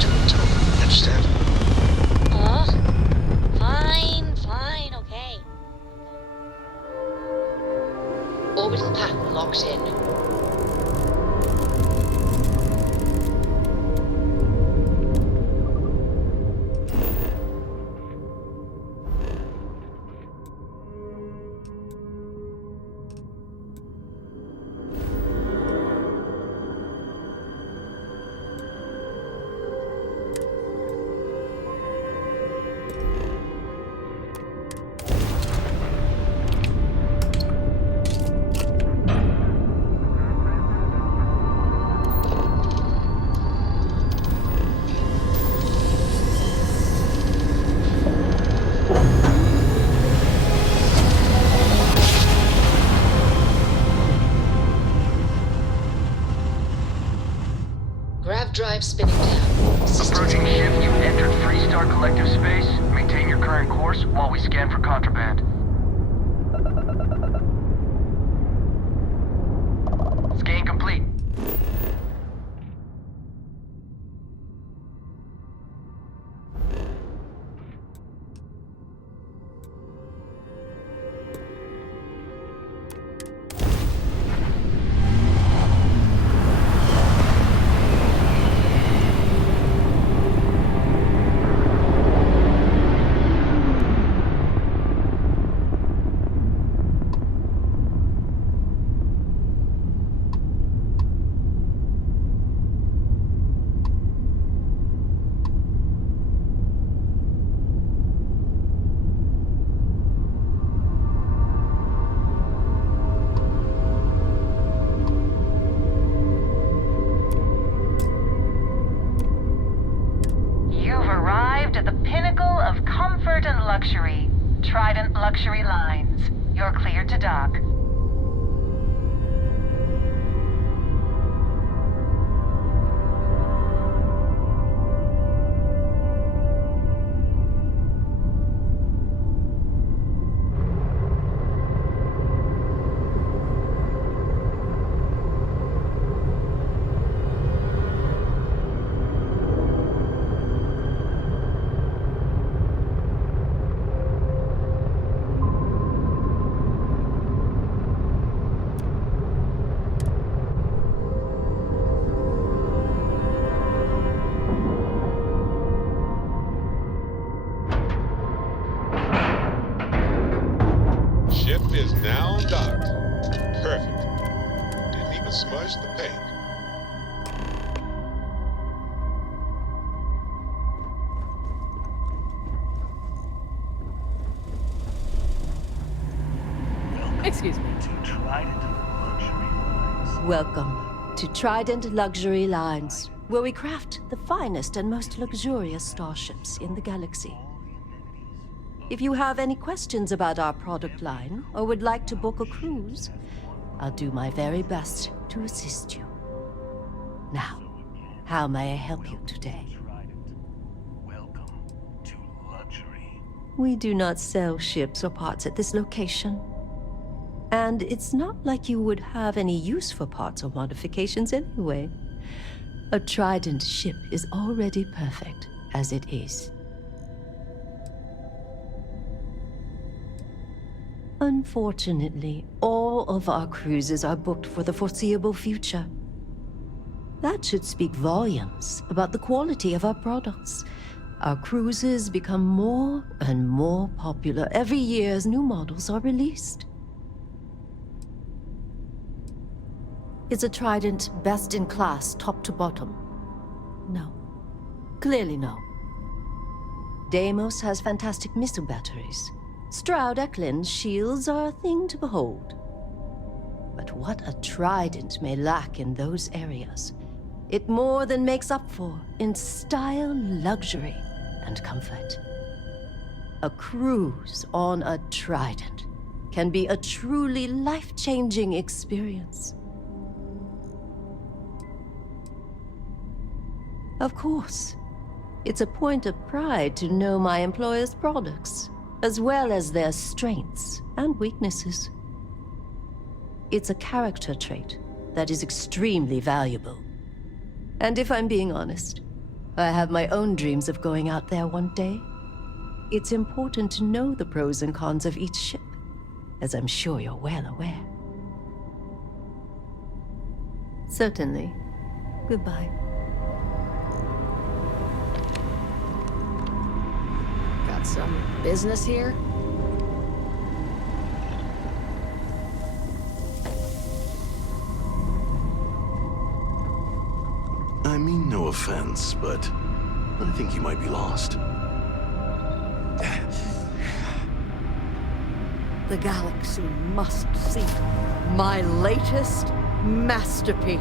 Don't understand. Fine, okay. Orbital pattern locked in. Drive spinning down. Approaching ship, you've entered Freestar Collective Space. Maintain your current course while we scan for contraband. Scan complete. Luxury. Trident Luxury Lines. You're cleared to dock. Is now docked. Perfect. Didn't even smudge the paint. Excuse me. Welcome to Trident Luxury Lines, where we craft the finest and most luxurious starships in the galaxy. If you have any questions about our product line, or would like to book a cruise, I'll do my very best to assist you. Now, how may I help you today? Welcome to luxury. We do not sell ships or parts at this location. And it's not like you would have any use for parts or modifications anyway. A Trident ship is already perfect as it is. Unfortunately, all of our cruises are booked for the foreseeable future. That should speak volumes about the quality of our products. Our cruises become more and more popular every year as new models are released. Is a Trident best in class, top to bottom? No. Clearly no. Deimos has fantastic missile batteries. Stroud Eklund's shields are a thing to behold. But what a Trident may lack in those areas, it more than makes up for in style, luxury, and comfort. A cruise on a Trident can be a truly life-changing experience. Of course, it's a point of pride to know my employer's products, as well as their strengths and weaknesses. It's a character trait that is extremely valuable. And if I'm being honest, I have my own dreams of going out there one day. It's important to know the pros and cons of each ship, as I'm sure you're well aware. Certainly. Goodbye. Got some business here? I mean no offense, but I think you might be lost. The galaxy must see my latest masterpiece.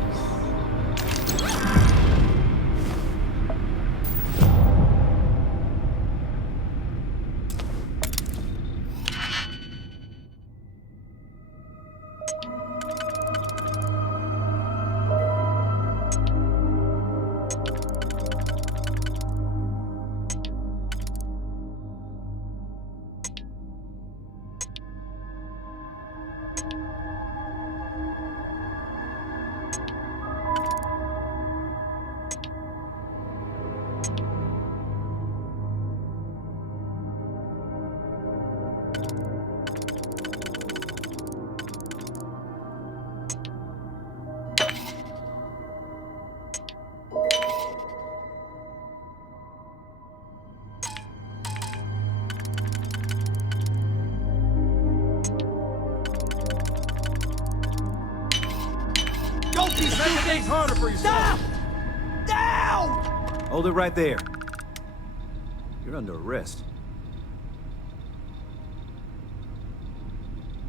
Harder for yourself. Down! Hold it right there. You're under arrest.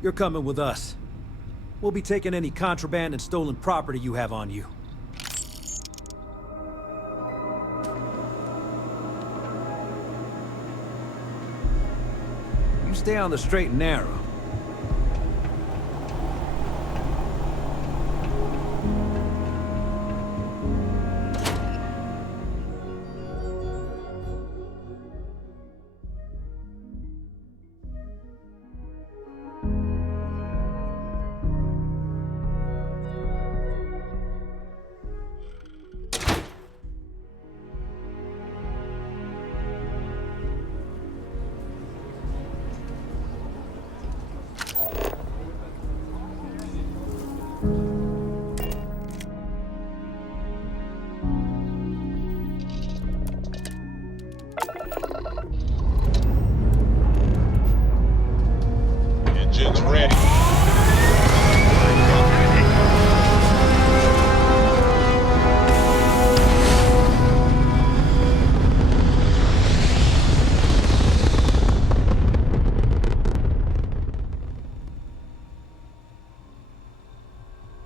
You're coming with us. We'll be taking any contraband and stolen property you have on you. You stay on the straight and narrow. Engines ready.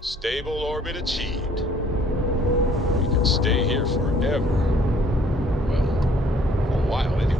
Stable orbit achieved. We can stay here forever. Well, for a while anyway.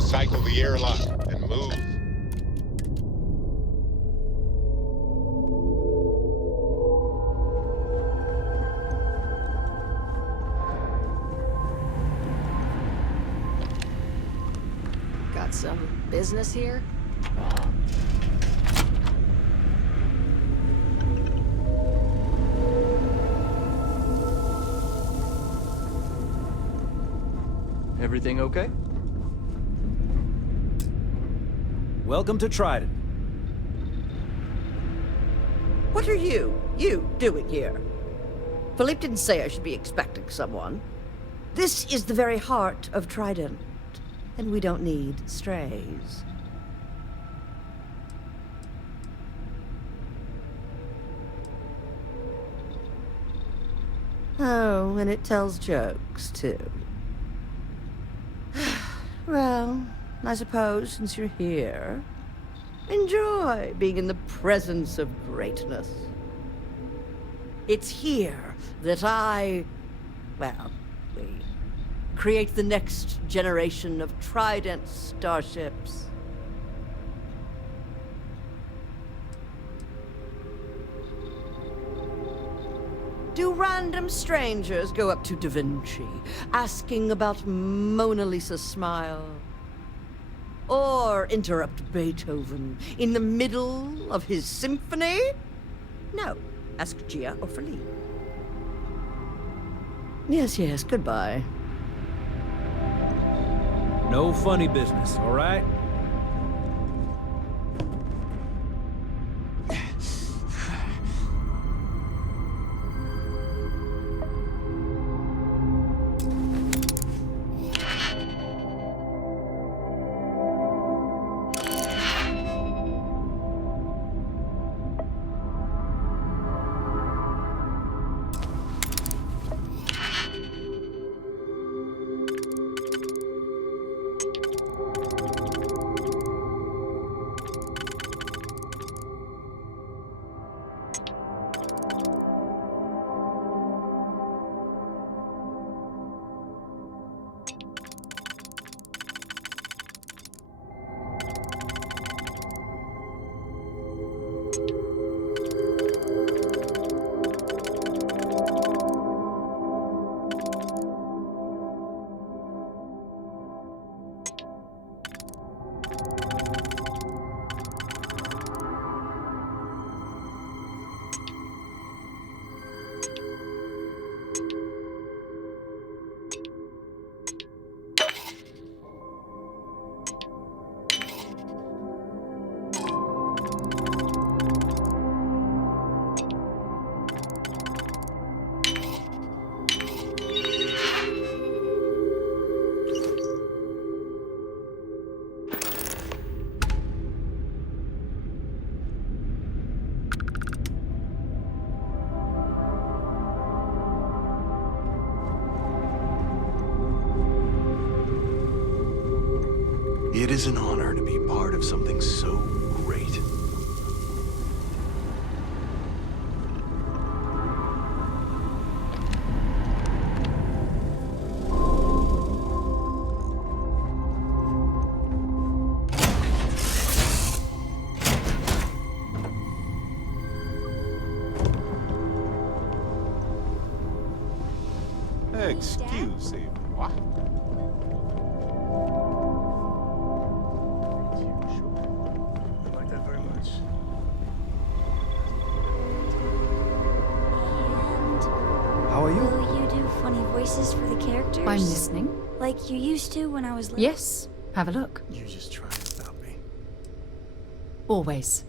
Cycle the airlock and move. Got some business here? Everything okay? Welcome to Trident. What are you doing here? Philippe didn't say I should be expecting someone. This is the very heart of Trident, and we don't need strays. Oh, and it tells jokes, too. Well, I suppose since you're here, enjoy being in the presence of greatness. It's here that we create the next generation of Trident starships. Do random strangers go up to Da Vinci, asking about Mona Lisa's smile? Or interrupt Beethoven in the middle of his symphony? No. Ask Gia or Philippe. Yes, goodbye. No funny business, all right? It is an honor to be part of something so great. Excusez-moi. I like that very much. How are you? Will you do funny voices for the characters? I'm listening. Like you used to when I was little? Yes, have a look. You're just trying to stop me. Always.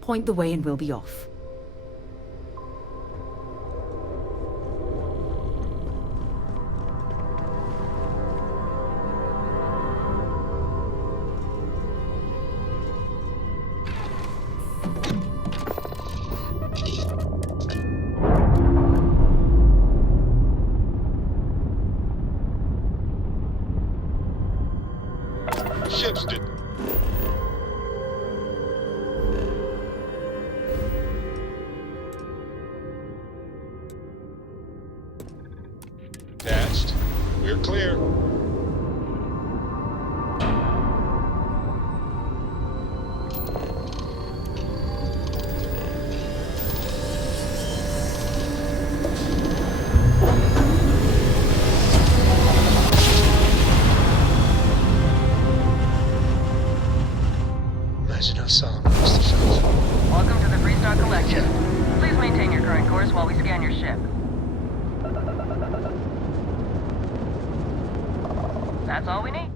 Point the way and we'll be off. Ships did. Attached. We're clear. Imagine how solemn it must have felt. Welcome to the Freestar Collective. Please maintain your current course while we scan your ship. That's all we need.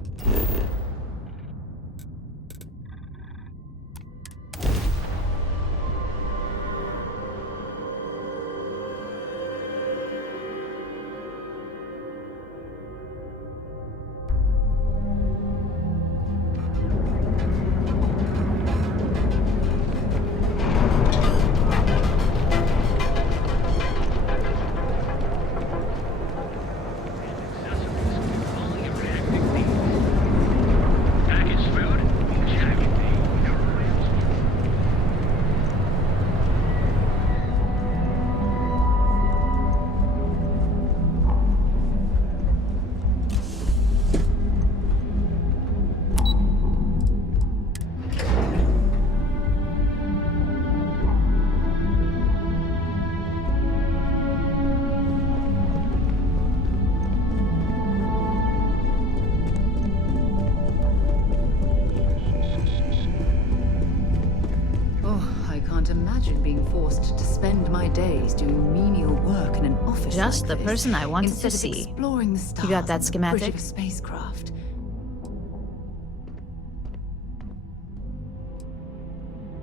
Imagine being forced to spend my days doing menial work in an office. Just like the this, person I wanted instead to of see. Exploring the stars. You got that on the schematic? bridge of a spacecraft.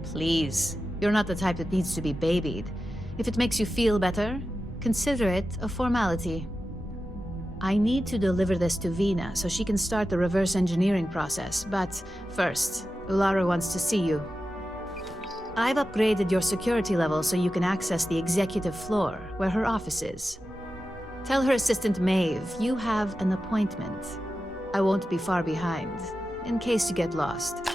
Please. You're not the type that needs to be babied. If it makes you feel better, consider it a formality. I need to deliver this to Vina so she can start the reverse engineering process, but first, Ularu wants to see you. I've upgraded your security level so you can access the executive floor, where her office is. Tell her assistant Maeve you have an appointment. I won't be far behind, in case you get lost.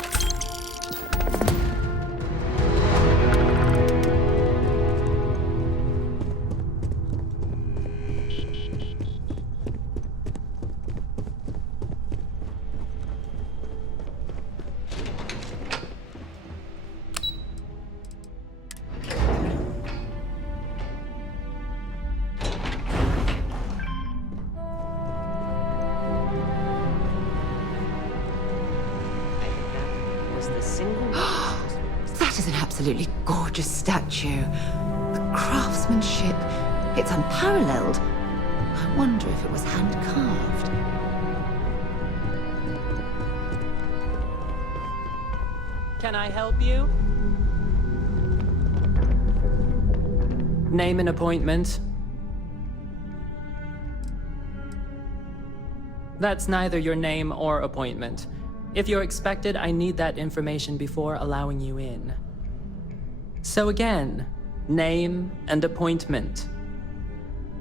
That is an absolutely gorgeous statue. The craftsmanship, it's unparalleled. I wonder if it was hand-carved. Can I help you? Name an appointment. That's neither your name or appointment. If you're expected, I need that information before allowing you in. So again, name and appointment.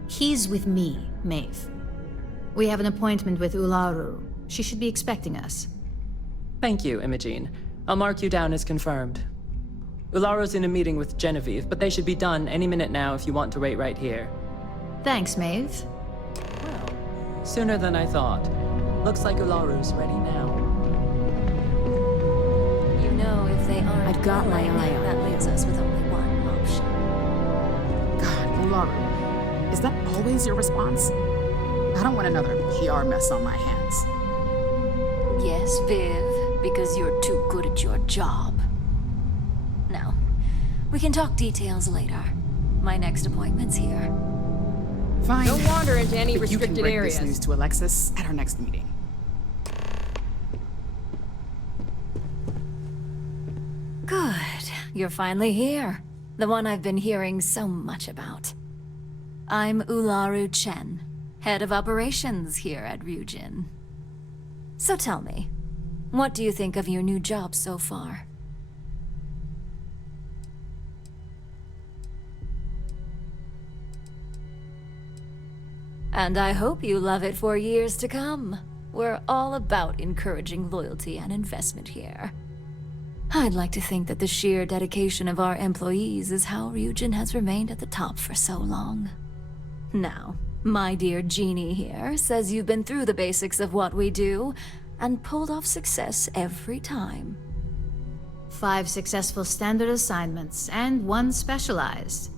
He's with me, Maeve. We have an appointment with Ularu. She should be expecting us. Thank you, Imogene. I'll mark you down as confirmed. Ularu's in a meeting with Genevieve, but they should be done any minute now if you want to wait right here. Thanks, Maeve. Well, sooner than I thought. Looks like Ularu's ready now. You know, if they aren't I've got my willing, eye on that leaves us with only one option. God, Laura, is that always your response? I don't want another PR mess on my hands. Yes, Viv, because you're too good at your job. Now, we can talk details later. My next appointment's here. Fine. Don't wander into any But you can restricted break areas. this news to Alexis at our next meeting. Good. You're finally here. The one I've been hearing so much about. I'm Ularu Chen, head of operations here at Ryujin. So tell me, what do you think of your new job so far? And I hope you love it for years to come. We're all about encouraging loyalty and investment here. I'd like to think that the sheer dedication of our employees is how Ryujin has remained at the top for so long. Now, my dear Jeannie here says you've been through the basics of what we do and pulled off success every time. 5 successful standard assignments and 1 specialized.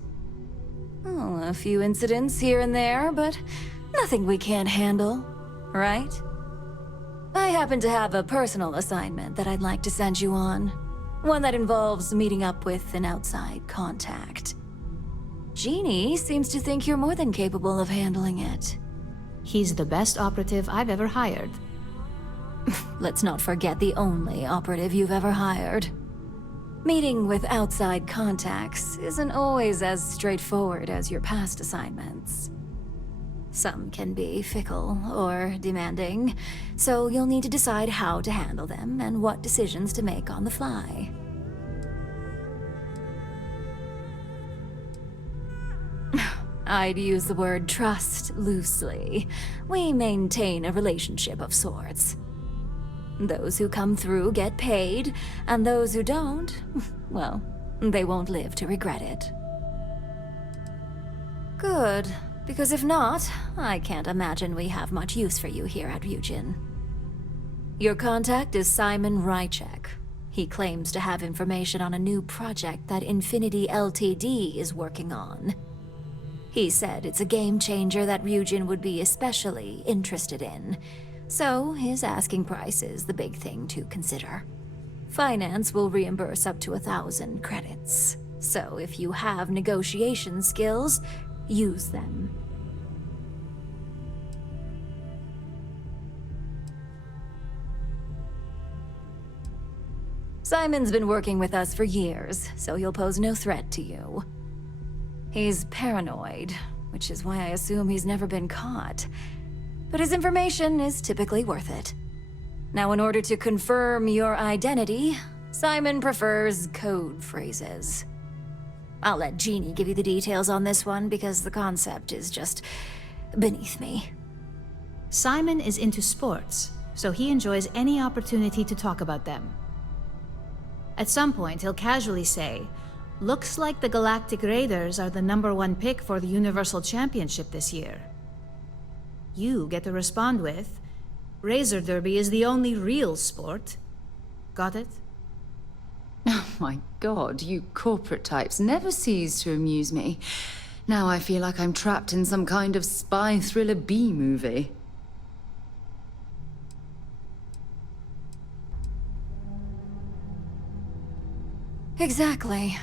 Oh, a few incidents here and there, but nothing we can't handle, right? I happen to have a personal assignment that I'd like to send you on. One that involves meeting up with an outside contact. Jeannie seems to think you're more than capable of handling it. He's the best operative I've ever hired. let's not forget the only operative you've ever hired. Meeting with outside contacts isn't always as straightforward as your past assignments. Some can be fickle or demanding, so you'll need to decide how to handle them and what decisions to make on the fly. I'd use the word trust loosely. We maintain a relationship of sorts. Those who come through get paid, and those who don't, well, they won't live to regret it. Good, because if not, I can't imagine we have much use for you here at Ryujin. Your contact is Simon Rychek. He claims to have information on a new project that Infinity Ltd is working on. He said it's a game changer that Ryujin would be especially interested in, so his asking price is the big thing to consider. Finance will reimburse up to 1,000 credits, so if you have negotiation skills, use them. Simon's been working with us for years, so he'll pose no threat to you. He's paranoid, which is why I assume he's never been caught. But his information is typically worth it. Now, in order to confirm your identity, Simon prefers code phrases. I'll let Jeannie give you the details on this one because the concept is just beneath me. Simon is into sports, so he enjoys any opportunity to talk about them. At some point, he'll casually say, "Looks like the Galactic Raiders are the #1 pick for the Universal Championship this year." You get to respond with, "Razor Derby is the only real sport." Got it? Oh my god, you corporate types never cease to amuse me. Now I feel like I'm trapped in some kind of spy thriller B-movie. Exactly.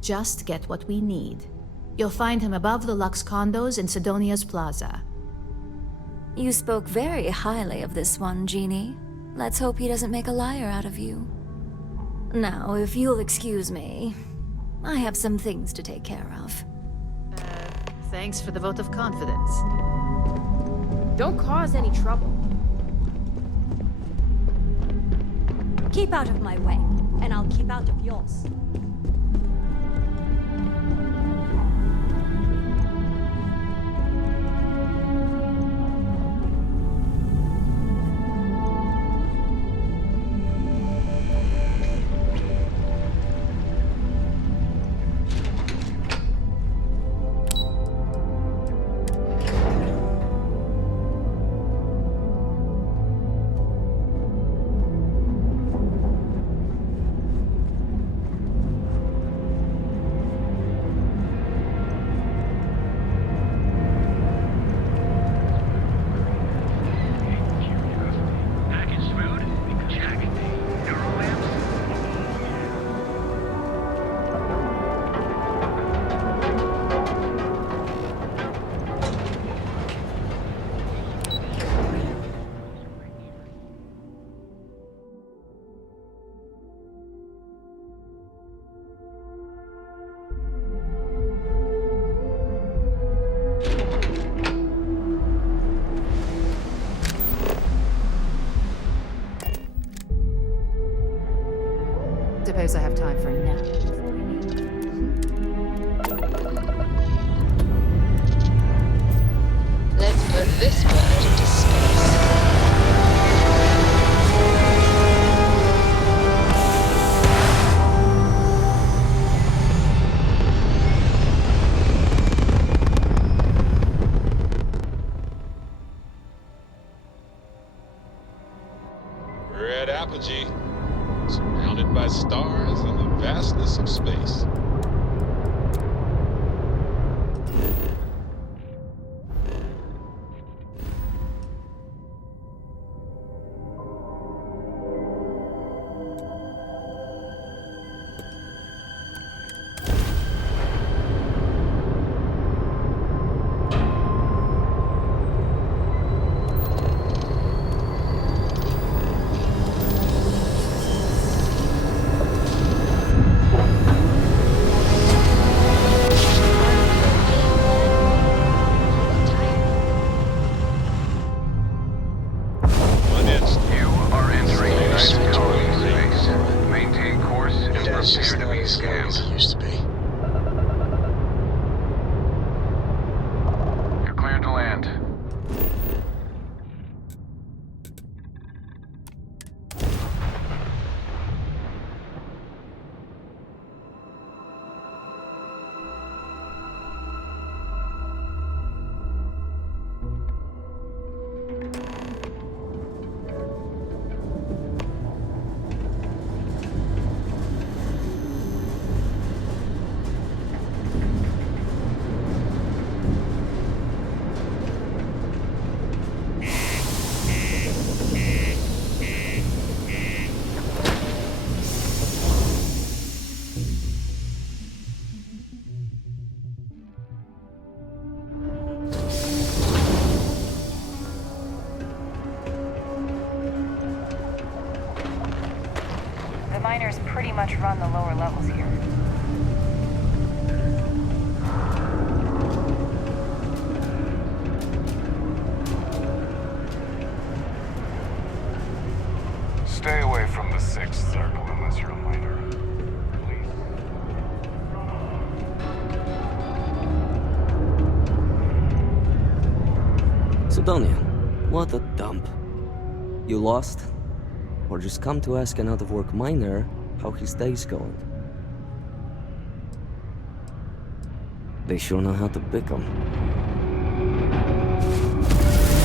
Just get what we need. You'll find him above the Lux condos in Sidonia's Plaza. You spoke very highly of this one, Jeannie. Let's hope he doesn't make a liar out of you. Now, if you'll excuse me, I have some things to take care of. Thanks for the vote of confidence. Don't cause any trouble. Keep out of my way, and I'll keep out of yours. Suppose I have time for a nap. Let's put this bird into space. Red apogee, surrounded by stars and the vastness of space. miners pretty much run the lower levels here. Stay away from the 6th circle unless you're a miner. Sidonia, what a dump. You lost? Or just come to ask an out-of-work miner how his day's going? They sure know how to pick 'em.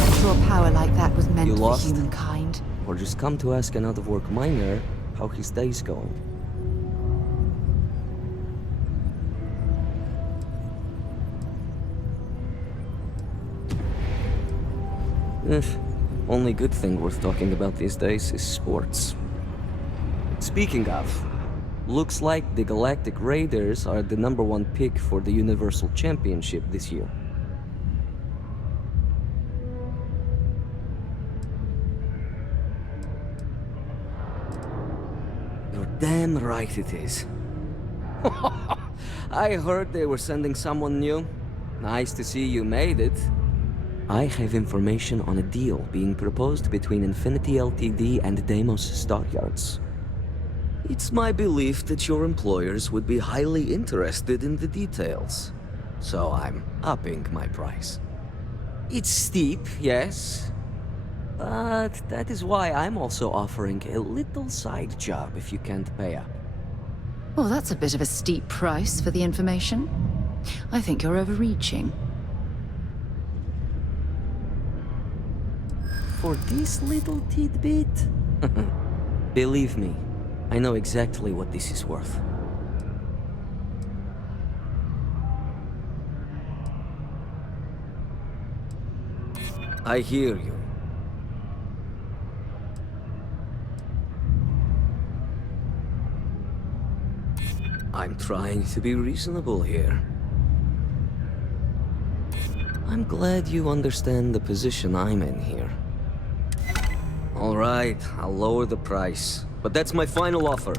I'm sure power like that was meant You for lost? humankind. Or just come to ask an out-of-work miner how his day's going? Only good thing worth talking about these days is sports. Speaking of, looks like the Galactic Raiders are the #1 pick for the Universal Championship this year. You're damn right it is. I heard they were sending someone new. Nice to see you made it. I have information on a deal being proposed between Infinity Ltd and Deimos Stockyards. It's my belief that your employers would be highly interested in the details, so I'm upping my price. It's steep, yes, but that is why I'm also offering a little side job if you can't pay up. Well, that's a bit of a steep price for the information. I think you're overreaching. For this little tidbit? Believe me, I know exactly what this is worth. I hear you. I'm trying to be reasonable here. I'm glad you understand the position I'm in here. All right, I'll lower the price, but that's my final offer.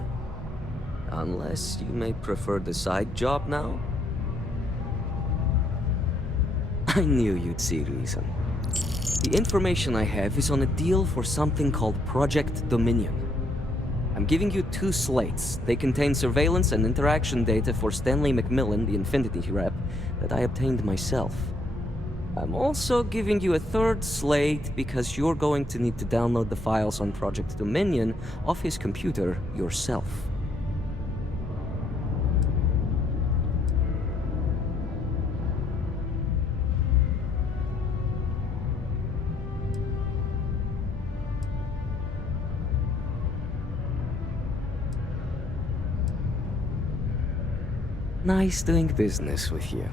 Unless you may prefer the side job now? I knew you'd see reason. The information I have is on a deal for something called Project Dominion. I'm giving you 2 slates. They contain surveillance and interaction data for Stanley McMillan, the Infinity rep, that I obtained myself. I'm also giving you a 3rd slate because you're going to need to download the files on Project Dominion off his computer yourself. Nice doing business with you.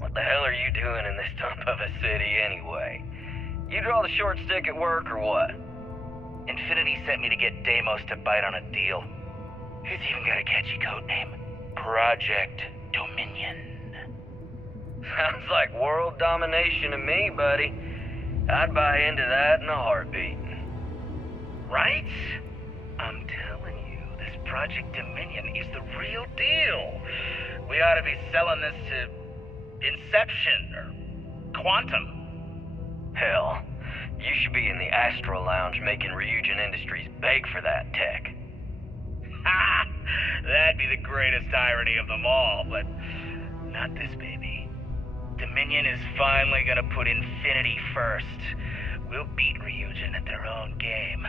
What the hell are you doing in this dump of a city anyway? You draw the short stick at work or what? Infinity sent me to get Deimos to bite on a deal. He's even got a catchy code name. Project Dominion. Sounds like world domination to me, buddy. I'd buy into that in a heartbeat. Right? I'm telling you, this Project Dominion is the real deal. We ought to be selling this to Inception or Quantum. Hell, you should be in the Astro Lounge making Ryujin Industries beg for that tech. Ha! That'd be the greatest irony of them all, but not this baby. Dominion is finally gonna put Infinity first. We'll beat Ryujin at their own game.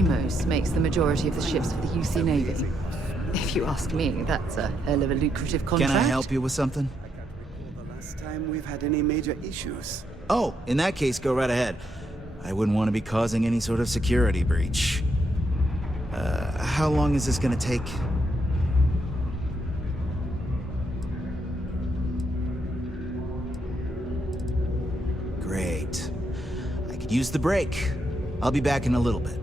Deimos makes the majority of the ships for the UC Navy. If you ask me, that's a hell of a lucrative contract. Can I help you with something? The last time we've had any major issues. Oh, in that case, go right ahead. I wouldn't want to be causing any sort of security breach. How long is this gonna take? Great. I could use the break. I'll be back in a little bit.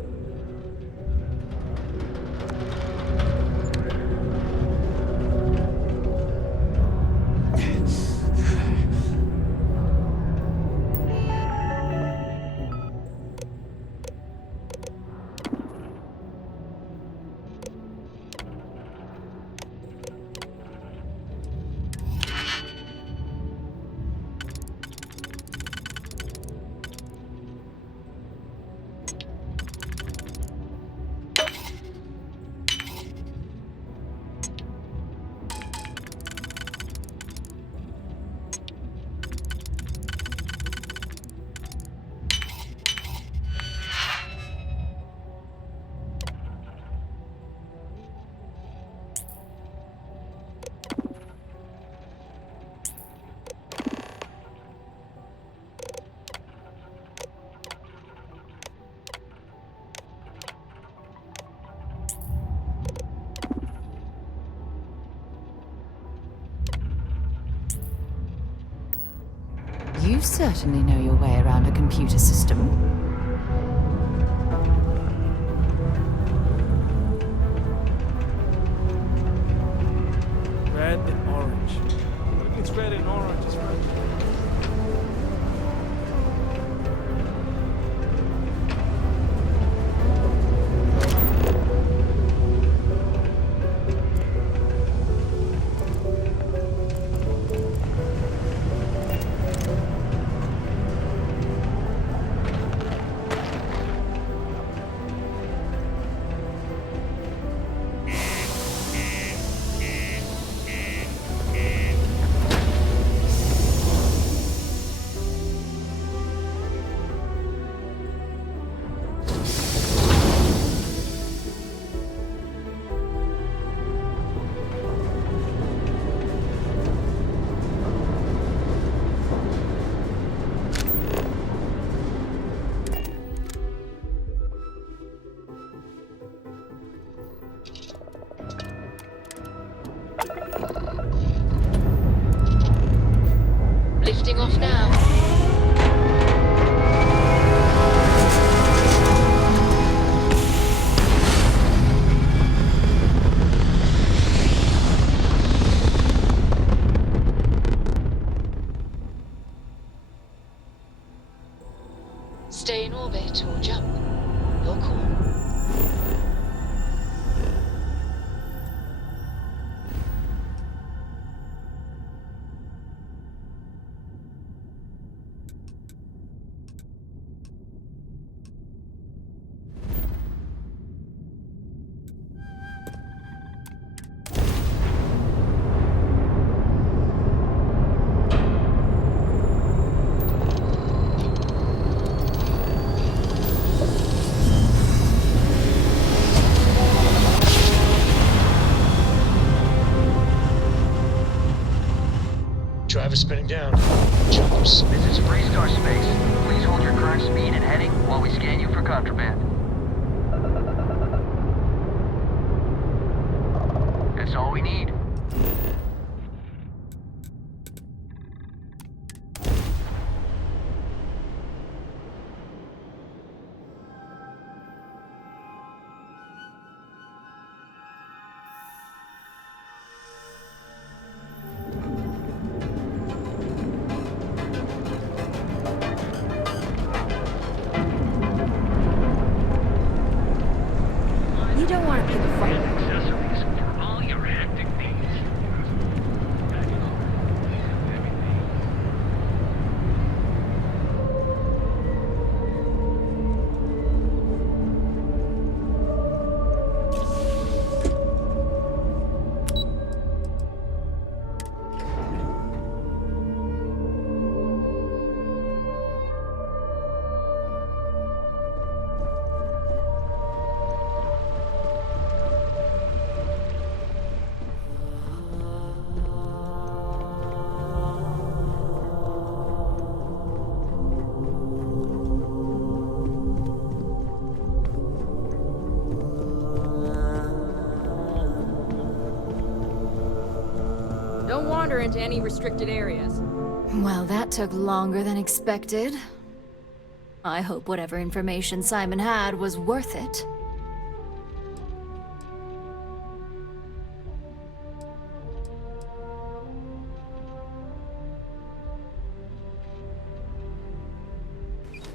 You certainly know your way around a computer system. Red and orange. It's red and orange, it's red. Lifting off now. Stay in orbit or jump. Your call. Drive is spinning down. Jumps. This is Freestar Space. Please hold your current speed and heading while we scan you for contraband. That's all we need. You don't want to pick a fight. Accessories for all your hectic needs. Don't wander into any restricted areas. Well, that took longer than expected. I hope whatever information Simon had was worth it.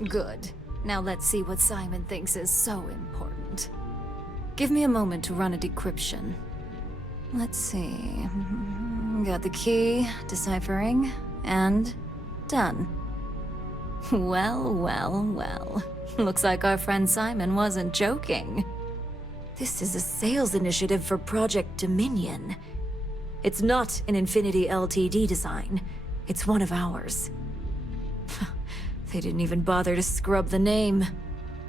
Good. Now let's see what Simon thinks is so important. Give me a moment to run a decryption. Let's see. Got the key, deciphering, and done. Well, well, well. Looks like our friend Simon wasn't joking. This is a sales initiative for Project Dominion. It's not an Infinity Ltd design. It's one of ours. They didn't even bother to scrub the name,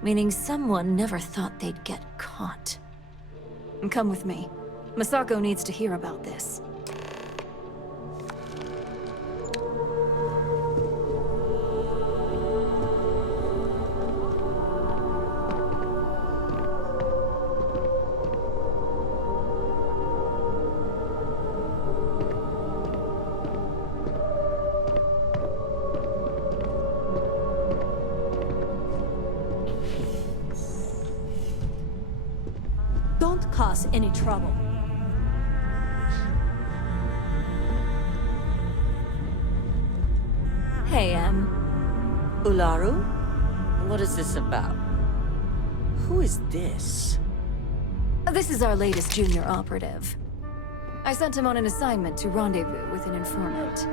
meaning someone never thought they'd get caught. Come with me. Masako needs to hear about this. Don't cause any trouble. Hey, Ularu? What is this about? Who is this? This is our latest junior operative. I sent him on an assignment to rendezvous with an informant.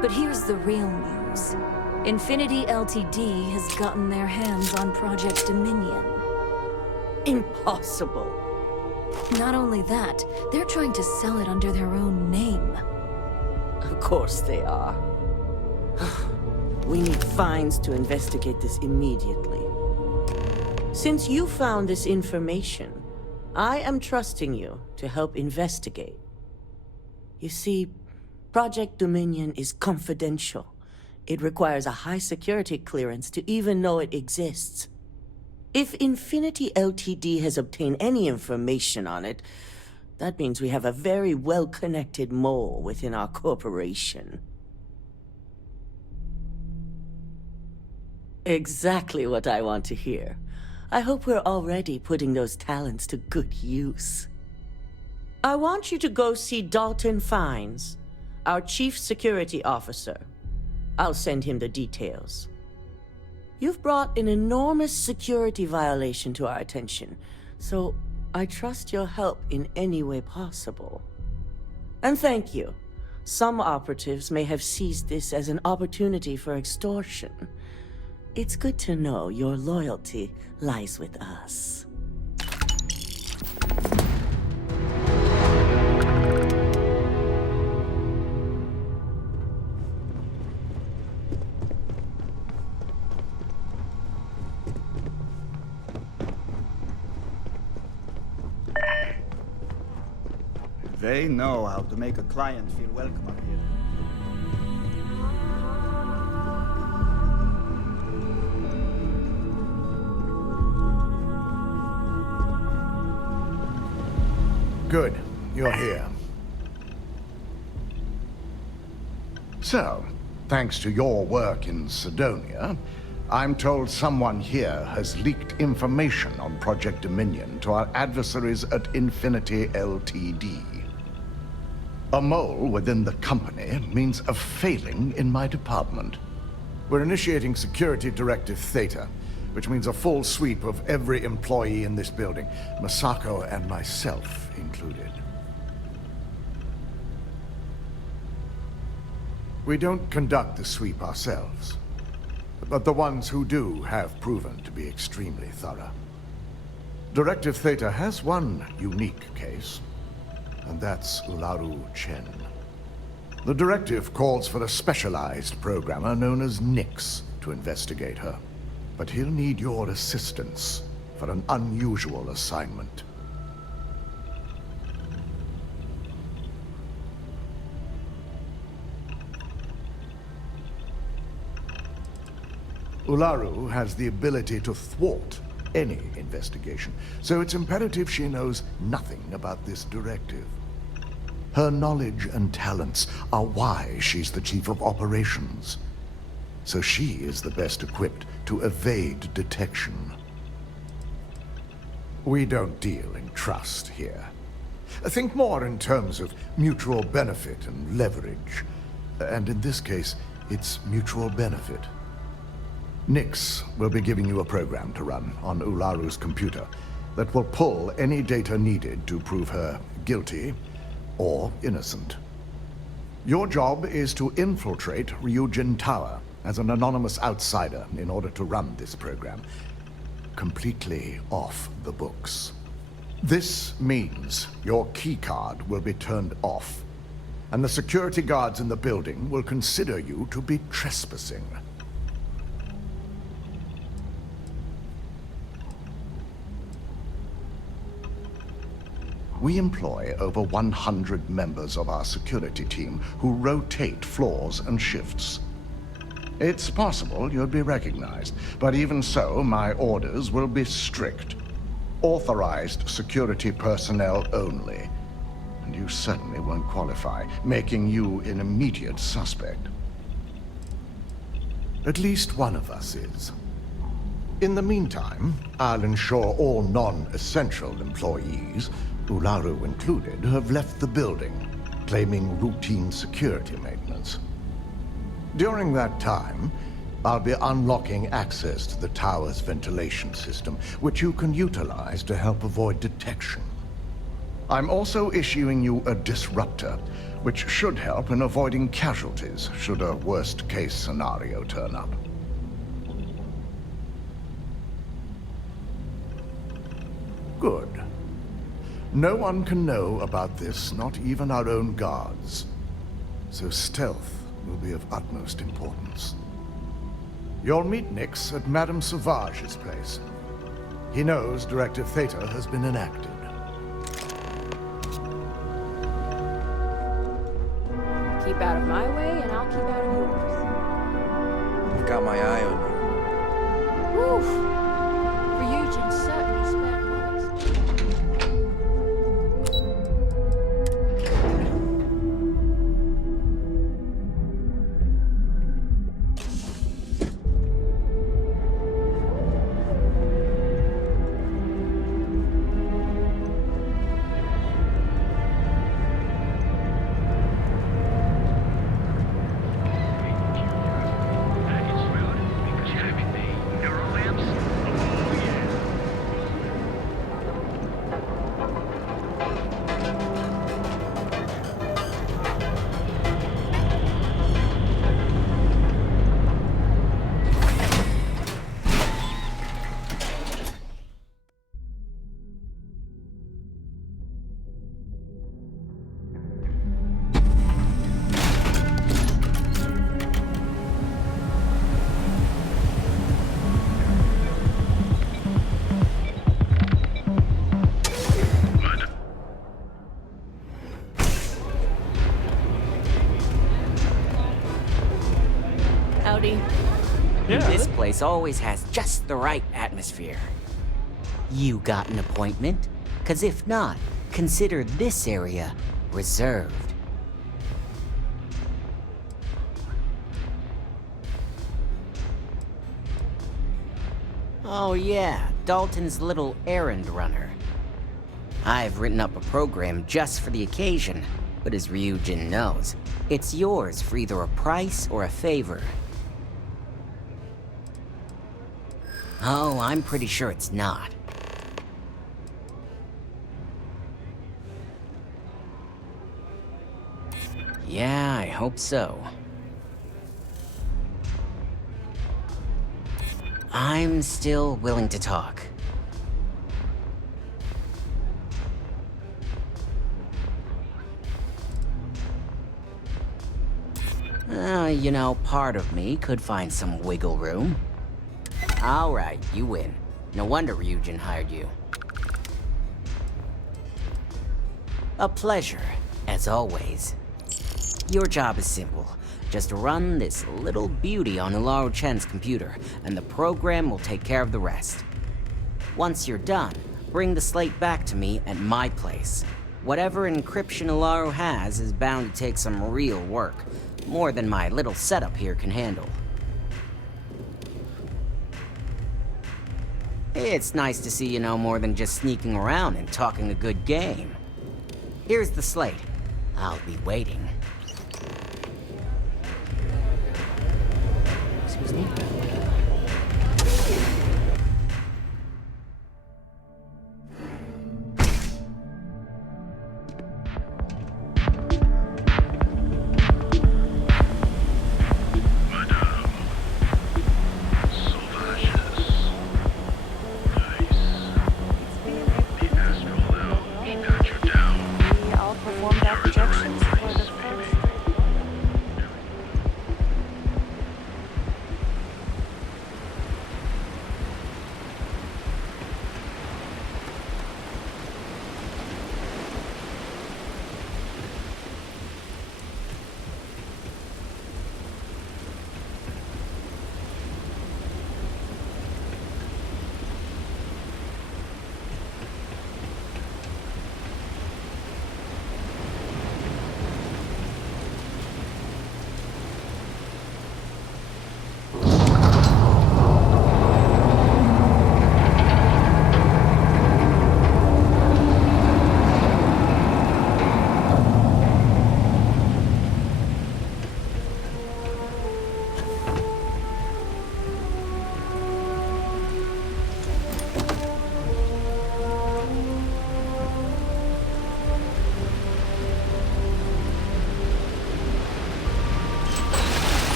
But here's the real news. Infinity Ltd has gotten their hands on Project Dominion. Impossible. Not only that, they're trying to sell it under their own name. Of course they are. We need fines to investigate this immediately. Since you found this information, I am trusting you to help investigate. You see, Project Dominion is confidential. It requires a high security clearance to even know it exists. If Infinity Ltd has obtained any information on it, that means we have a very well-connected mole within our corporation. Exactly what I want to hear. I hope we're already putting those talents to good use. I want you to go see Dalton Fines, our Chief Security Officer. I'll send him the details. You've brought an enormous security violation to our attention, so I trust your help in any way possible. And thank you. Some operatives may have seized this as an opportunity for extortion. It's good to know your loyalty lies with us. They know how to make a client feel welcome up here. Good. You're here. So, thanks to your work in Sidonia, I'm told someone here has leaked information on Project Dominion to our adversaries at Infinity Ltd. A mole within the company means a failing in my department. We're initiating Security Directive Theta, which means a full sweep of every employee in this building, Masako and myself included. We don't conduct the sweep ourselves, but the ones who do have proven to be extremely thorough. Directive Theta has one unique case, and that's Ularu Chen. The directive calls for a specialized programmer known as Nix to investigate her, but he'll need your assistance for an unusual assignment. Ularu has the ability to thwart any investigation, so it's imperative she knows nothing about this directive. Her knowledge and talents are why she's the chief of operations. So she is the best equipped to evade detection. We don't deal in trust here. Think more in terms of mutual benefit and leverage. And in this case, it's mutual benefit. Nyx will be giving you a program to run on Ularu's computer that will pull any data needed to prove her guilty or innocent. Your job is to infiltrate Ryujin Tower as an anonymous outsider in order to run this program completely off the books. This means your keycard will be turned off, and the security guards in the building will consider you to be trespassing. We employ over 100 members of our security team who rotate floors and shifts. It's possible you'd be recognized, but even so, my orders will be strict. Authorized security personnel only. And you certainly won't qualify, making you an immediate suspect. At least one of us is. In the meantime, I'll ensure all non-essential employees, Ularu included, have left the building, claiming routine security maintenance. During that time, I'll be unlocking access to the tower's ventilation system, which you can utilize to help avoid detection. I'm also issuing you a disruptor, which should help in avoiding casualties should a worst-case scenario turn up. Good. No one can know about this, not even our own guards. So stealth will be of utmost importance. You'll meet Nyx at Madame Sauvage's place. He knows Directive Theta has been enacted. Keep out of my way, and I'll keep out of yours. I've got my eye on you. Woof! Ryujin certainly spared lives. This place always has just the right atmosphere. You got an appointment? 'Cause if not, consider this area reserved. Oh yeah, Dalton's little errand runner. I've written up a program just for the occasion, but as Ryujin knows, it's yours for either a price or a favor. Oh, I'm pretty sure it's not. Yeah, I hope so. I'm still willing to talk. You know, part of me could find some wiggle room. All right, you win. No wonder Ryujin hired you. A pleasure, as always. Your job is simple. Just run this little beauty on Ularu Chen's computer, and the program will take care of the rest. Once you're done, bring the slate back to me at my place. Whatever encryption Alaro has is bound to take some real work. More than my little setup here can handle. It's nice to see you know more than just sneaking around and talking a good game. Here's the slate. I'll be waiting. Excuse me?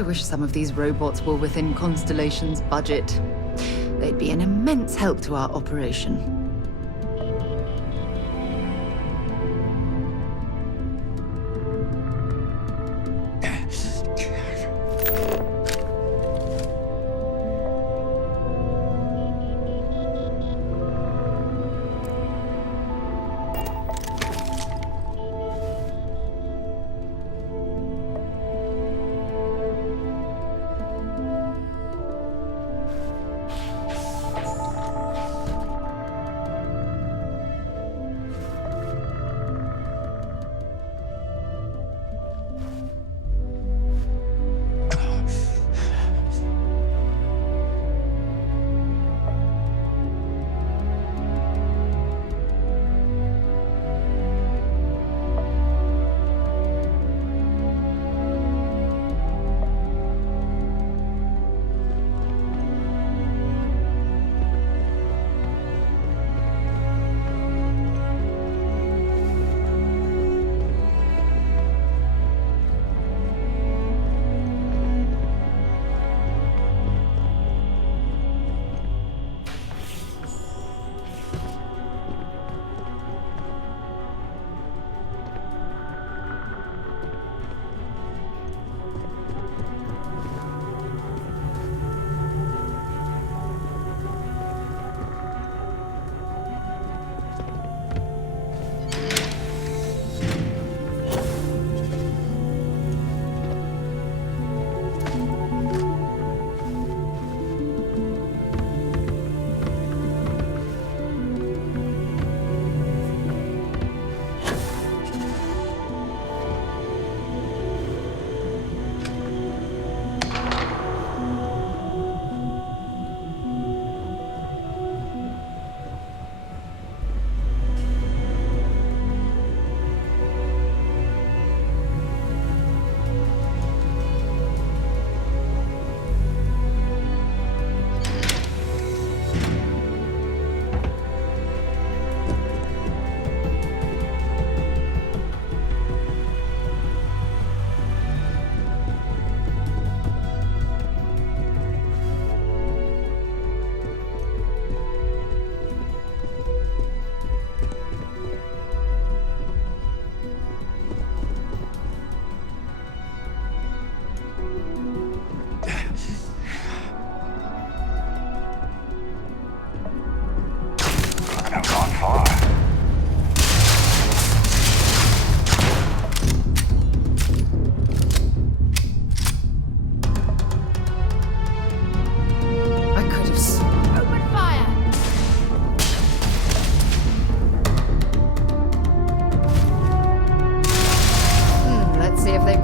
I wish some of these robots were within Constellation's budget. They'd be an immense help to our operation.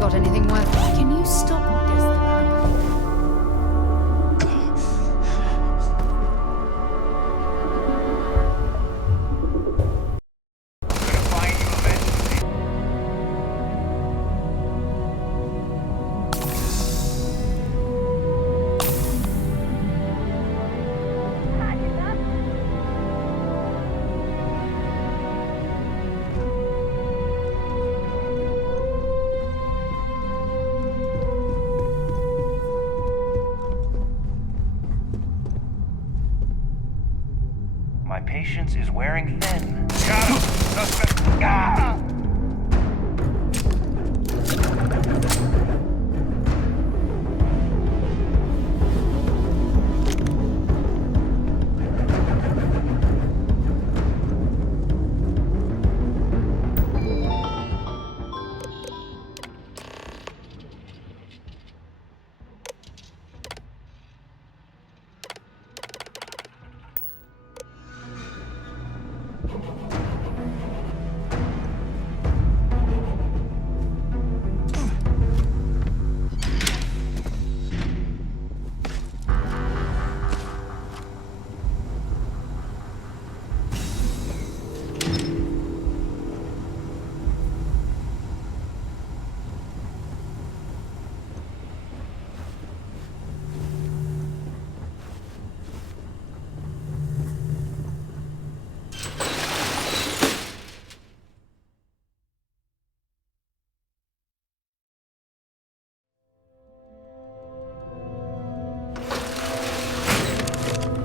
got anything worth... Can you stop? My patience is wearing thin. Got him! Suspect! Ah!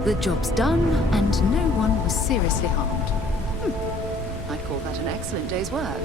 The job's done, and no one was seriously harmed. I'd call that an excellent day's work.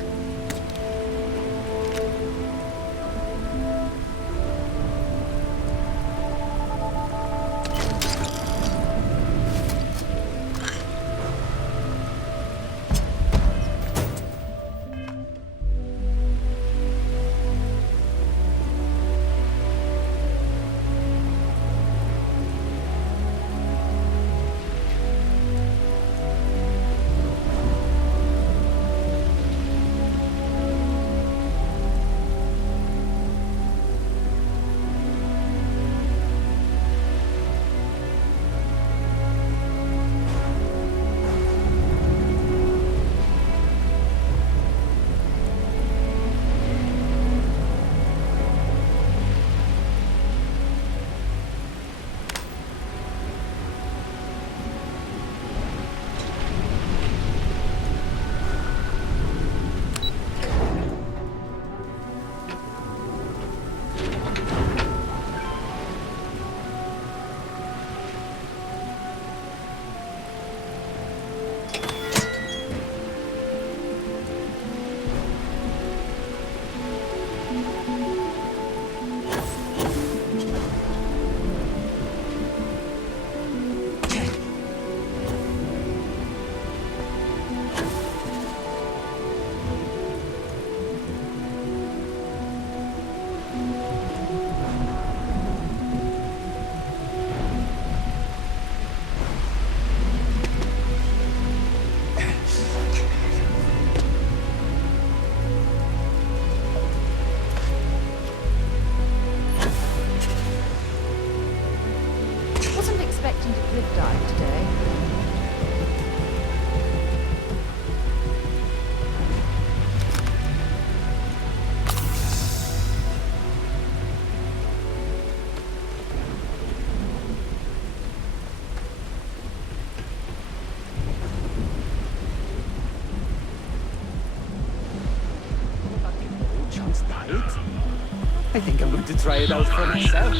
I think I'm going to try it out for myself.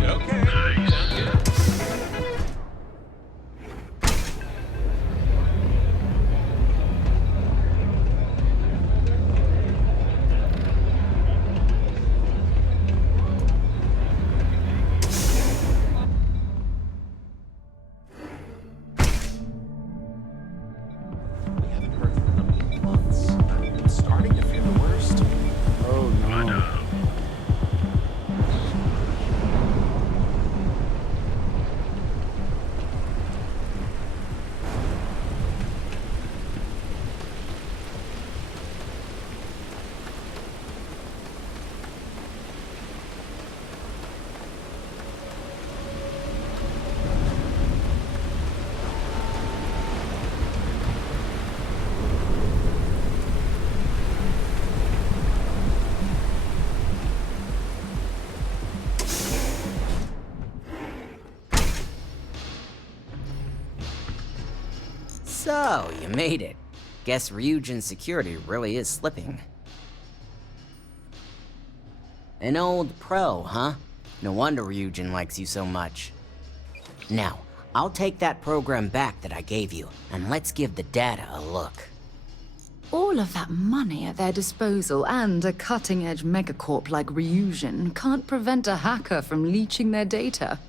Okay, sounds good. So, you made it. Guess Ryujin's security really is slipping. An old pro, huh? No wonder Ryujin likes you so much. Now, I'll take that program back that I gave you, and let's give the data a look. All of that money at their disposal and a cutting-edge megacorp like Ryujin can't prevent a hacker from leeching their data.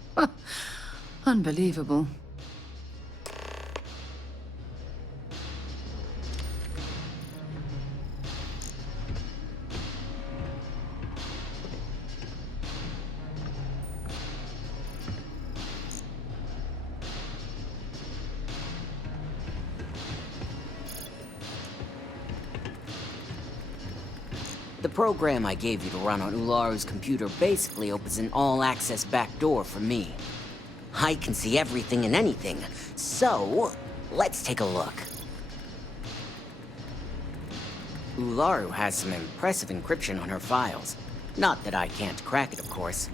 Unbelievable. The program I gave you to run on Ularu's computer basically opens an all-access backdoor for me. I can see everything and anything, so let's take a look. Ularu has some impressive encryption on her files. Not that I can't crack it, of course.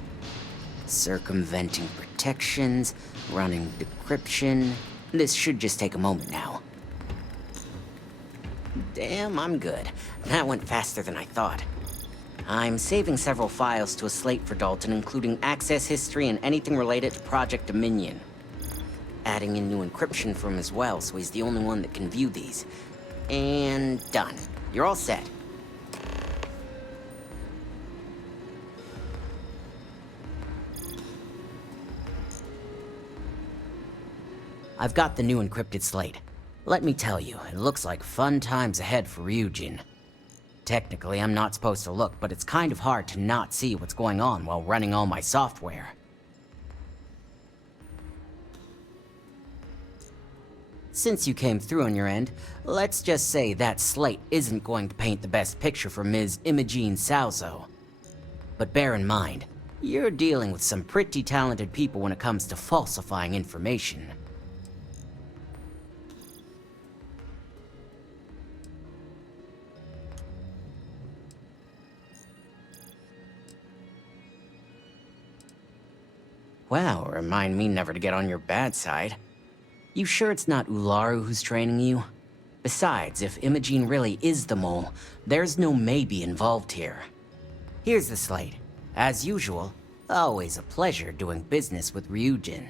Circumventing protections, running decryption. This should just take a moment now. Damn, I'm good. That went faster than I thought. I'm saving several files to a slate for Dalton, including access history and anything related to Project Dominion. Adding in new encryption for him as well, so he's the only one that can view these. And done. You're all set. I've got the new encrypted slate. Let me tell you, it looks like fun times ahead for Ryujin. Technically, I'm not supposed to look, but it's kind of hard to not see what's going on while running all my software. Since you came through on your end, let's just say that slate isn't going to paint the best picture for Ms. Imogene Salzo. But bear in mind, you're dealing with some pretty talented people when it comes to falsifying information. Wow, remind me never to get on your bad side. You sure it's not Ularu who's training you? Besides, if Imogene really is the mole, there's no maybe involved here. Here's the slate. As usual, always a pleasure doing business with Ryujin.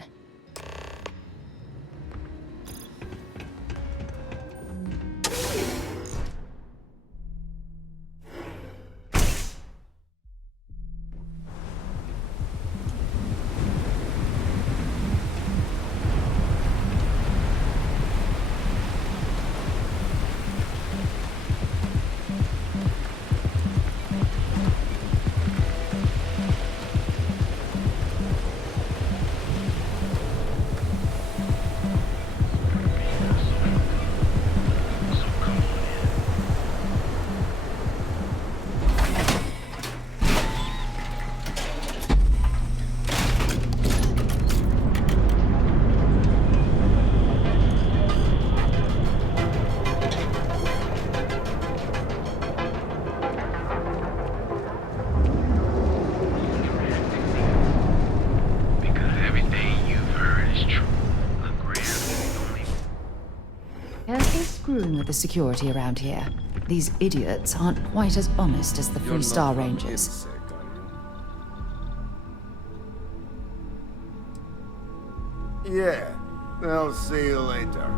With the security around here. These idiots aren't quite as honest as the Free Star Rangers. Yeah, I'll see you later.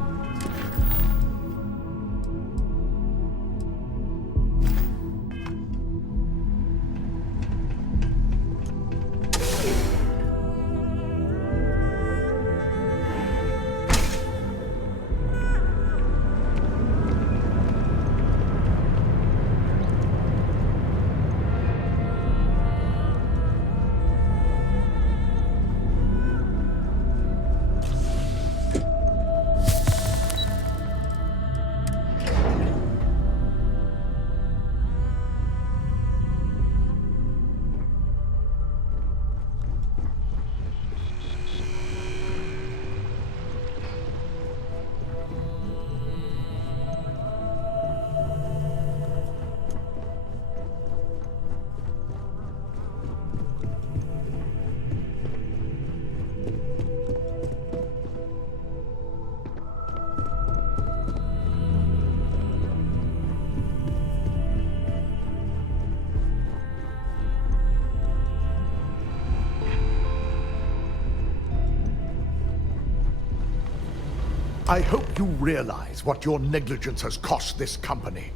I hope you realize what your negligence has cost this company.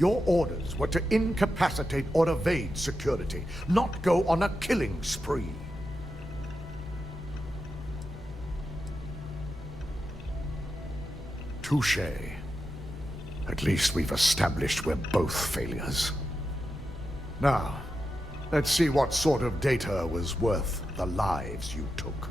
Your orders were to incapacitate or evade security, not go on a killing spree. Touché. At least we've established we're both failures. Now, let's see what sort of data was worth the lives you took.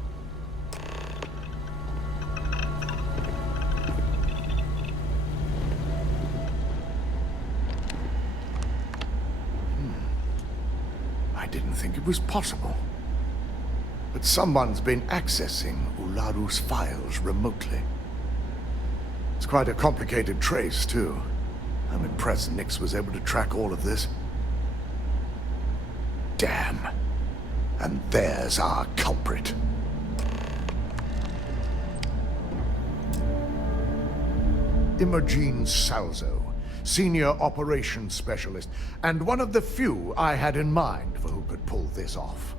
I didn't think it was possible. But someone's been accessing Ularu's files remotely. It's quite a complicated trace, too. I'm impressed Nix was able to track all of this. Damn. And there's our culprit. Imogene Salzo, Senior Operations Specialist, and one of the few I had in mind for who could pull this off.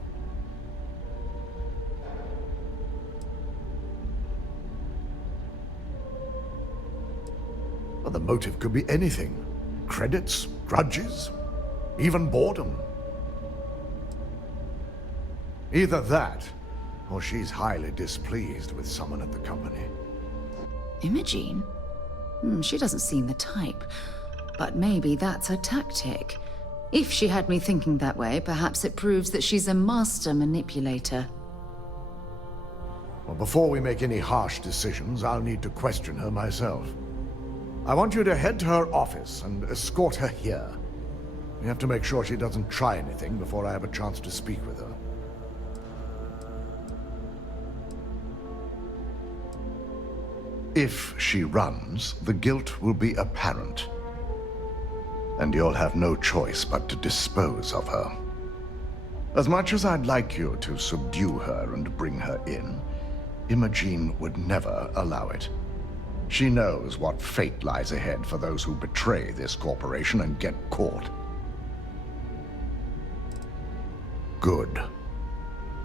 Well, the motive could be anything. Credits, grudges, even boredom. Either that, or she's highly displeased with someone at the company. Imogene? She doesn't seem the type. But maybe that's her tactic. If she had me thinking that way, perhaps it proves that she's a master manipulator. Well, before we make any harsh decisions, I'll need to question her myself. I want you to head to her office and escort her here. We have to make sure she doesn't try anything before I have a chance to speak with her. If she runs, the guilt will be apparent. And you'll have no choice but to dispose of her. As much as I'd like you to subdue her and bring her in, Imogene would never allow it. She knows what fate lies ahead for those who betray this corporation and get caught. Good.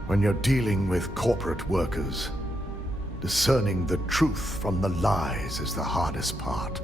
When you're dealing with corporate workers, discerning the truth from the lies is the hardest part.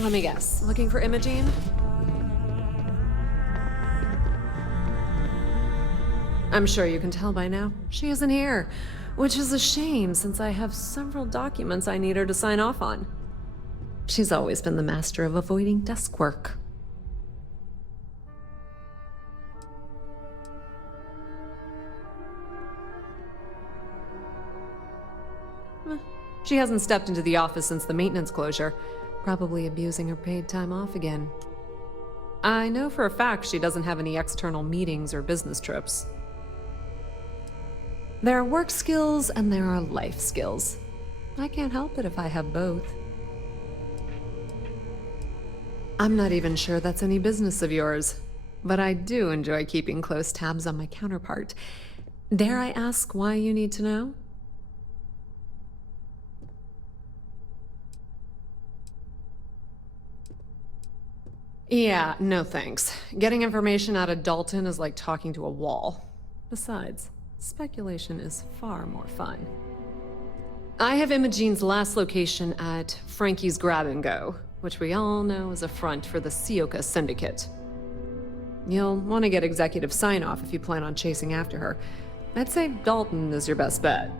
Let me guess. Looking for Imogene? I'm sure you can tell by now. She isn't here, which is a shame since I have several documents I need her to sign off on. She's always been the master of avoiding desk work. She hasn't stepped into the office since the maintenance closure. Probably abusing her paid time off again. I know for a fact she doesn't have any external meetings or business trips. There are work skills and there are life skills. I can't help it if I have both. I'm not even sure that's any business of yours, but I do enjoy keeping close tabs on my counterpart. Dare I ask why you need to know? Yeah, no thanks. Getting information out of Dalton is like talking to a wall. Besides, speculation is far more fun. I have Imogene's last location at Frankie's Grab and Go, which we all know is a front for the Sioka Syndicate. You'll want to get executive sign-off if you plan on chasing after her. I'd say Dalton is your best bet.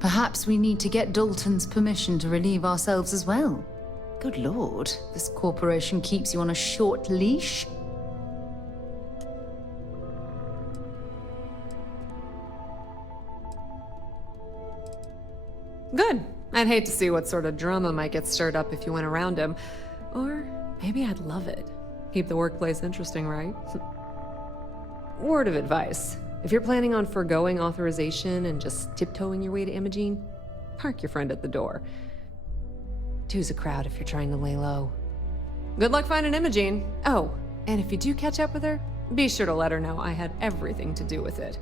Perhaps we need to get Dalton's permission to relieve ourselves as well. Good lord, this corporation keeps you on a short leash. Good. I'd hate to see what sort of drama might get stirred up if you went around him. Or maybe I'd love it. Keep the workplace interesting, right? Word of advice. If you're planning on foregoing authorization and just tiptoeing your way to Imogene, park your friend at the door. Two's a crowd if you're trying to lay low. Good luck finding Imogene. Oh, and if you do catch up with her, be sure to let her know I had everything to do with it.